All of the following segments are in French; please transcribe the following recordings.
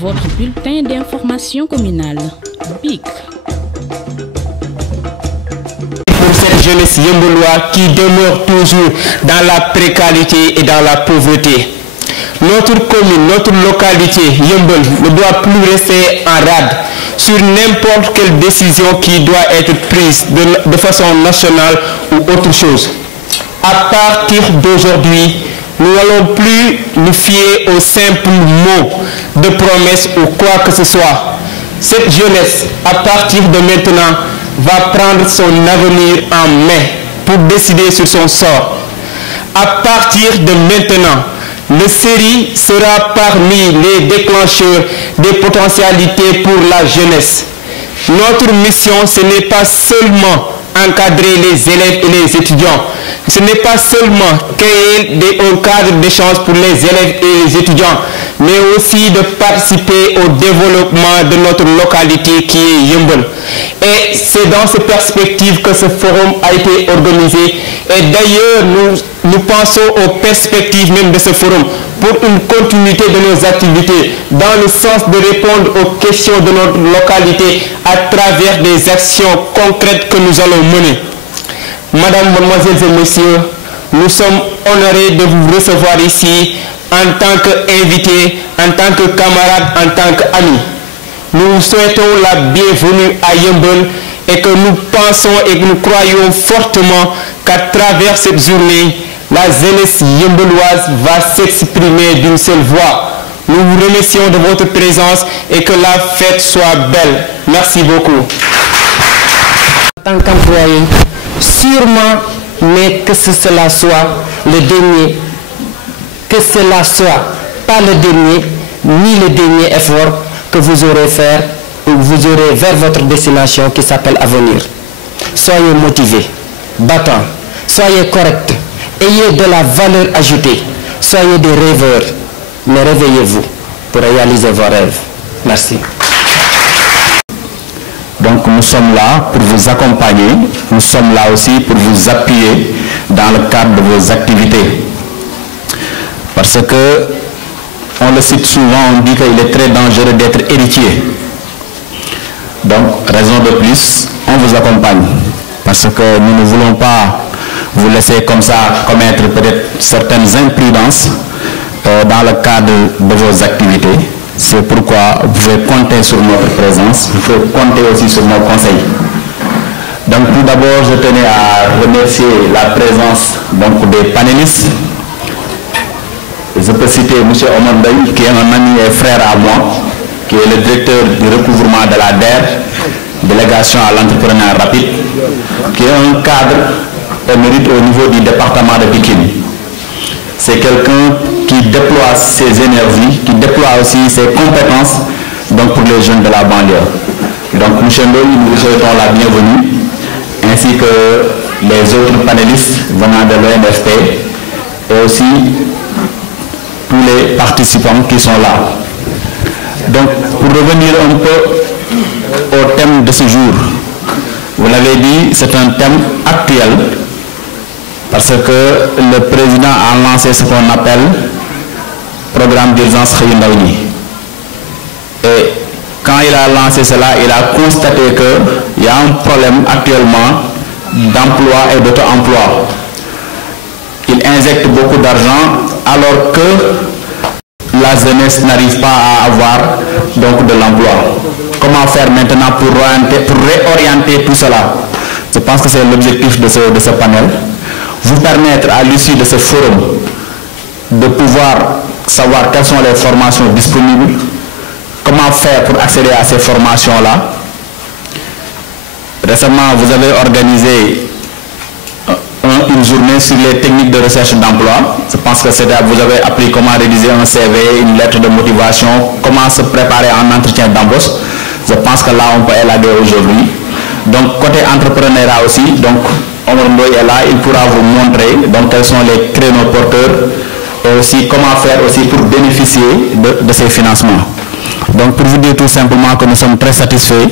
Votre bulletin d'information communale, BIC. Pour cette jeunesse yeumbeloise qui demeure toujours dans la précarité et dans la pauvreté. Notre commune, notre localité, Yeumbeul, ne doit plus rester en rade sur n'importe quelle décision qui doit être prise de façon nationale ou autre chose. À partir d'aujourd'hui, nous n'allons plus nous fier aux simples mots de promesses ou quoi que ce soit. Cette jeunesse, à partir de maintenant, va prendre son avenir en main pour décider sur son sort. À partir de maintenant, le CERI sera parmi les déclencheurs des potentialités pour la jeunesse. Notre mission, ce n'est pas seulement encadrer les élèves et les étudiants. Ce n'est pas seulement créer un cadre d'échange pour les élèves et les étudiants, mais aussi de participer au développement de notre localité qui est Yeumbeul. Et c'est dans cette perspective que ce forum a été organisé. Et d'ailleurs, nous pensons aux perspectives même de ce forum pour une continuité de nos activités, dans le sens de répondre aux questions de notre localité à travers des actions concrètes que nous allons mener. Madame, mademoiselles et messieurs, nous sommes honorés de vous recevoir ici en tant qu'invités, en tant que camarades, en tant qu'amis. Nous souhaitons la bienvenue à Yeumbeul et que nous pensons et que nous croyons fortement qu'à travers cette journée, la jeunesse yeumbeloise va s'exprimer d'une seule voix. Nous vous remercions de votre présence et que la fête soit belle. Merci beaucoup. En tant qu'employé, sûrement, mais que cela soit le dernier, que cela soit pas le dernier, ni le dernier effort que vous aurez vers votre destination qui s'appelle avenir. Soyez motivés, battants, soyez corrects, ayez de la valeur ajoutée, soyez des rêveurs, mais réveillez-vous pour réaliser vos rêves. Merci. Donc nous sommes là pour vous accompagner, nous sommes là aussi pour vous appuyer dans le cadre de vos activités. Parce que, on le cite souvent, on dit qu'il est très dangereux d'être héritier. Donc, raison de plus, on vous accompagne. Parce que nous ne voulons pas vous laisser comme ça commettre peut-être certaines imprudences dans le cadre de vos activités. C'est pourquoi vous pouvez compter sur notre présence, vous pouvez compter aussi sur nos conseils. Donc tout d'abord, je tenais à remercier la présence donc, des panélistes. Je peux citer M. Omar Baye, qui est un ami et frère à moi, qui est le directeur du recouvrement de la DER, délégation à l'entrepreneuriat rapide, qui est un cadre émérite au niveau du département de Pikine. C'est quelqu'un qui déploie ses énergies, qui déploie aussi ses compétences donc pour les jeunes de la banlieue. Donc, M. Ndoye, nous vous souhaitons la bienvenue, ainsi que les autres panélistes venant de l'ONFP et aussi tous les participants qui sont là. Donc, pour revenir un peu au thème de ce jour, vous l'avez dit, c'est un thème actuel, parce que le président a lancé ce qu'on appelle programme d'urgence Xëyu Ndaw Ñi. Et quand il a lancé cela, il a constaté qu'il y a un problème actuellement d'emploi et d'auto-emploi. Il injecte beaucoup d'argent alors que la jeunesse n'arrive pas à avoir donc de l'emploi. Comment faire maintenant pour réorienter tout cela? Je pense que c'est l'objectif de ce panel. Vous permettre à l'issue de ce forum de pouvoir savoir quelles sont les formations disponibles, comment faire pour accéder à ces formations-là. Récemment, vous avez organisé une journée sur les techniques de recherche d'emploi. Je pense que vous avez appris comment rédiger un CV, une lettre de motivation, comment se préparer en entretien d'embauche. Je pense que là, on peut élaguer aujourd'hui. Donc, côté entrepreneuriat aussi, donc, Omar Ndoye est là, il pourra vous montrer donc, quels sont les créneaux porteurs et aussi comment faire aussi pour bénéficier de ces financements. Donc pour vous dire tout simplement que nous sommes très satisfaits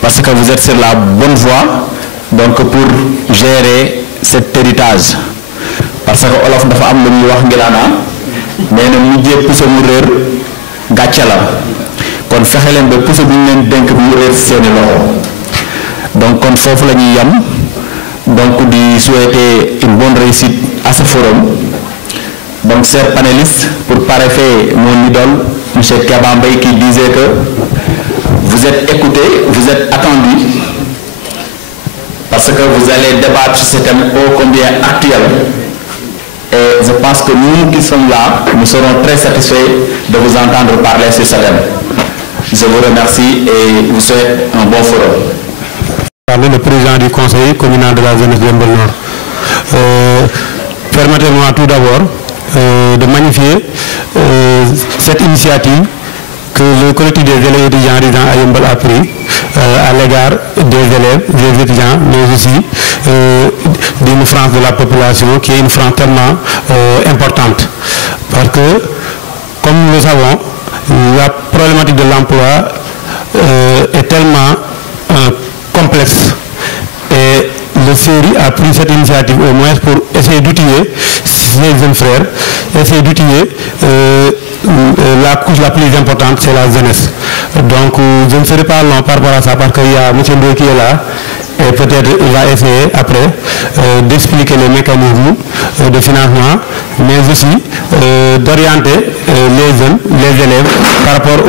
parce que vous êtes sur la bonne voie donc, pour gérer cet héritage. Parce que Olof dafa am lu ñuy wax ngelaana nee na mujjee puso mu réer gàcce la kon fexe leen ba puso bi ñu leen dénk bi ñu réer seeni loxo donc kon foofu la ñuy yam donc di souhaiter une bonne réussite à ce forum. Donc chers panélistes, pour paraphrer mon idole M. Keba Mbaye qui disait que vous êtes écoutés, vous êtes attendus parce que vous allez débattre sur ce thème ô combien actuel. Et je pense que nous qui sommes là, nous serons très satisfaits de vous entendre parler sur ce thème. Je vous remercie et vous souhaite un bon forum. Le président du conseil communal de la jeunesse de Yeumbeul Nord. Permettez-moi tout d'abord de magnifier cette initiative que le collectif des élèves étudiants résidant à Yeumbeul a pris à l'égard des élèves, des étudiants, mais aussi d'une frange de la population qui est une frange tellement importante. Parce que, comme nous le savons, la problématique de l'emploi est tellement complexe. Et le CERI a pris cette initiative au moins pour essayer d'outiller ses jeunes frères, essayer d'outiller la couche la plus importante, c'est la jeunesse. Donc je ne serai pas long par rapport à ça parce qu'il y a M. Ndoye qui est là et peut-être il va essayer après d'expliquer les mécanismes de financement, mais aussi d'orienter les jeunes, les élèves par rapport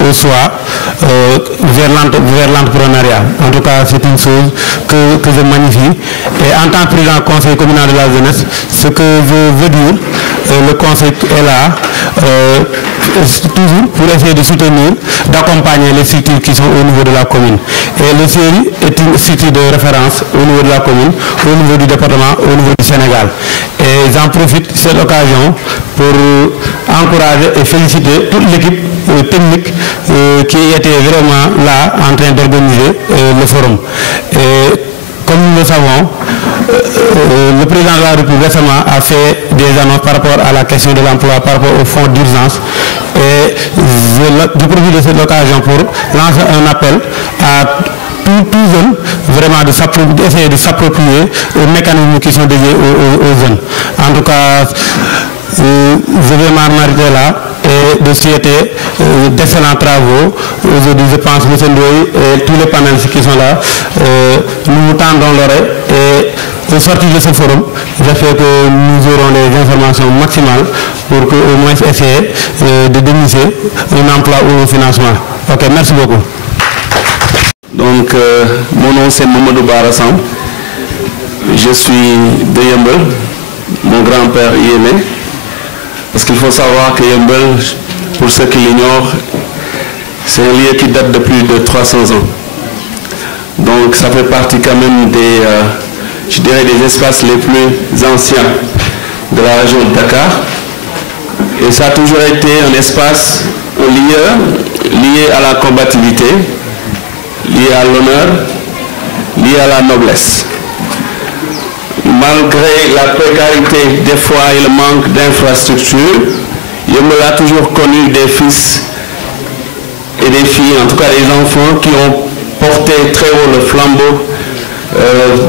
au choix vers l'entrepreneuriat. En tout cas, c'est une chose que je magnifie. Et en tant que président du conseil communal de la jeunesse, ce que je veux dire, le conseil est là toujours pour essayer de soutenir, d'accompagner les structures qui sont au niveau de la commune. Et le CERI est une structure de référence au niveau de la commune, au niveau du département, au niveau du Sénégal. Et j'en profite de cette occasion pour encourager et féliciter toute l'équipe technique qui était vraiment là en train d'organiser le forum. Et comme nous le savons, le président de la République récemment a fait des annonces par rapport à la question de l'emploi, par rapport au fonds d'urgence. Et je profite de cette occasion pour lancer un appel à tous jeunes, vraiment d'essayer de s'approprier aux mécanismes qui sont dédiés aux jeunes. En tout cas, je vais m'arrêter là et de souhaiter d'excellents travaux. Aujourd'hui, je pense que M. Ndoye et tous les panélistes qui sont là, nous tendons l'oreille et au sortir de ce forum, j'espère que nous aurons les informations maximales pour au moins essayer de dénicher un emploi ou un financement. Ok, merci beaucoup. Donc, mon nom c'est Mamadou Barassan. Je suis de Yeumbeul. Mon grand-père y est né. Parce qu'il faut savoir que Yeumbeul, pour ceux qui l'ignorent, c'est un lieu qui date de plus de 300 ans. Donc ça fait partie quand même des, je dirais, des espaces les plus anciens de la région de Dakar. Et ça a toujours été un espace, un lieu lié à la combativité, lié à l'honneur, lié à la noblesse. Malgré la précarité des fois et le manque d'infrastructures, Yeumbeul a toujours connu des fils et des filles, en tout cas des enfants qui ont porté très haut le flambeau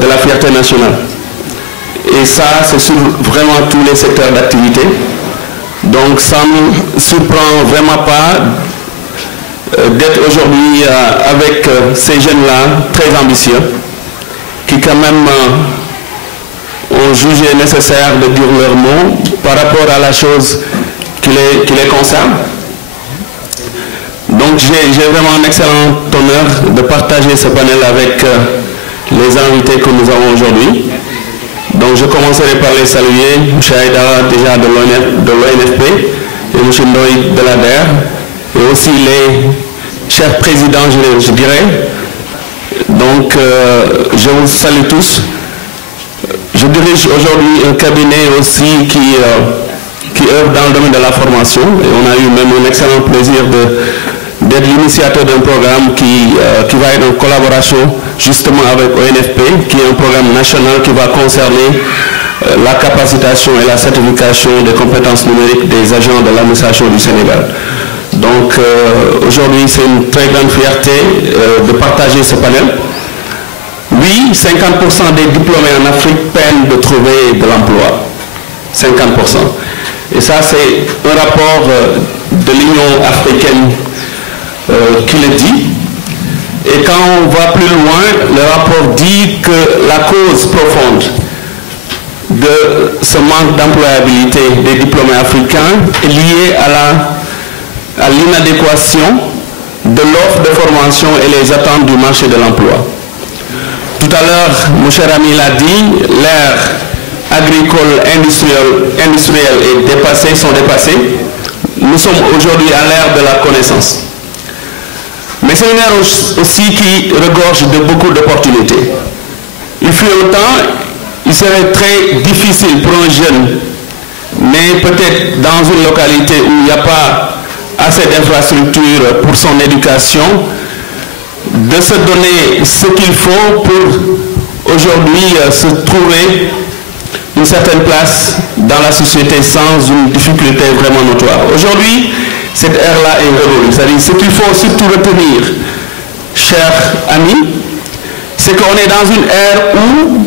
de la fierté nationale. Et ça, c'est sur vraiment tous les secteurs d'activité. Donc ça ne nous surprend vraiment pas d'être aujourd'hui avec ces jeunes-là très ambitieux, qui quand même ont jugé nécessaire de dire leur mot par rapport à la chose qui les concerne. Donc j'ai vraiment un excellent honneur de partager ce panel avec les invités que nous avons aujourd'hui. Donc je commencerai par les saluer, M. Aïdara déjà de l'ONFP et M. Ndoye de l'ADER, et aussi les chers présidents, je dirais. Donc je vous salue tous. Je dirige aujourd'hui un cabinet aussi qui œuvre dans le domaine de la formation, et on a eu même un excellent plaisir d'être l'initiateur d'un programme qui va être en collaboration justement avec ONFP, qui est un programme national qui va concerner la capacitation et la certification des compétences numériques des agents de l'administration du Sénégal. Donc aujourd'hui, c'est une très grande fierté de partager ce panel. Oui, 50% des diplômés en Afrique peinent de trouver de l'emploi. 50%. Et ça, c'est un rapport de l'Union africaine qui le dit. Et quand on va plus loin, le rapport dit que la cause profonde de ce manque d'employabilité des diplômés africains est liée à l'inadéquation de l'offre de formation et les attentes du marché de l'emploi. Tout à l'heure, mon cher ami l'a dit, l'ère agricole industrielle est dépassée, sont dépassées. Nous sommes aujourd'hui à l'ère de la connaissance. Mais c'est une ère aussi qui regorge de beaucoup d'opportunités. Il fut un temps, il serait très difficile pour un jeune, mais peut-être dans une localité où il n'y a pas assez d'infrastructures pour son éducation, de se donner ce qu'il faut pour aujourd'hui se trouver une certaine place dans la société sans une difficulté vraiment notoire. Aujourd'hui, cette ère-là est révolue. C'est-à-dire, ce qu'il faut surtout retenir, chers amis, c'est qu'on est dans une ère où,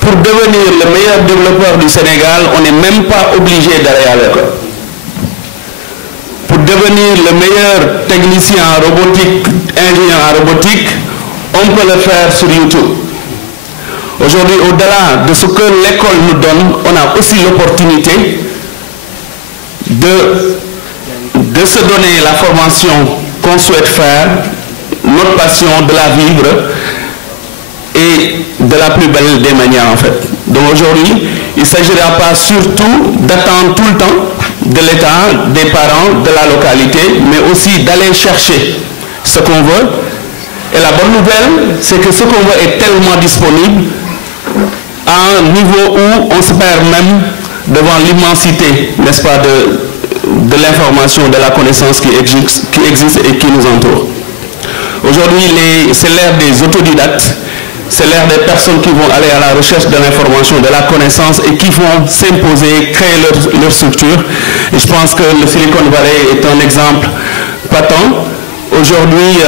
pour devenir le meilleur développeur du Sénégal, on n'est même pas obligé d'aller à l'école. Pour devenir le meilleur technicien en robotique, ingénieur en robotique, on peut le faire sur YouTube. Aujourd'hui, au-delà de ce que l'école nous donne, on a aussi l'opportunité de se donner la formation qu'on souhaite faire, notre passion, de la vivre et de la plus belle des manières en fait. Donc aujourd'hui, il ne s'agira pas surtout d'attendre tout le temps de l'État, des parents, de la localité, mais aussi d'aller chercher ce qu'on veut. Et la bonne nouvelle, c'est que ce qu'on veut est tellement disponible à un niveau où on se perd même devant l'immensité, n'est-ce pas, de l'information, de la connaissance qui existe et qui nous entoure. Aujourd'hui, c'est l'ère des autodidactes, c'est l'ère des personnes qui vont aller à la recherche de l'information, de la connaissance et qui vont s'imposer, créer leur structure. Et je pense que le Silicon Valley est un exemple patent. Aujourd'hui,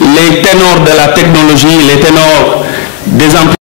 les ténors de la technologie, les ténors des emplois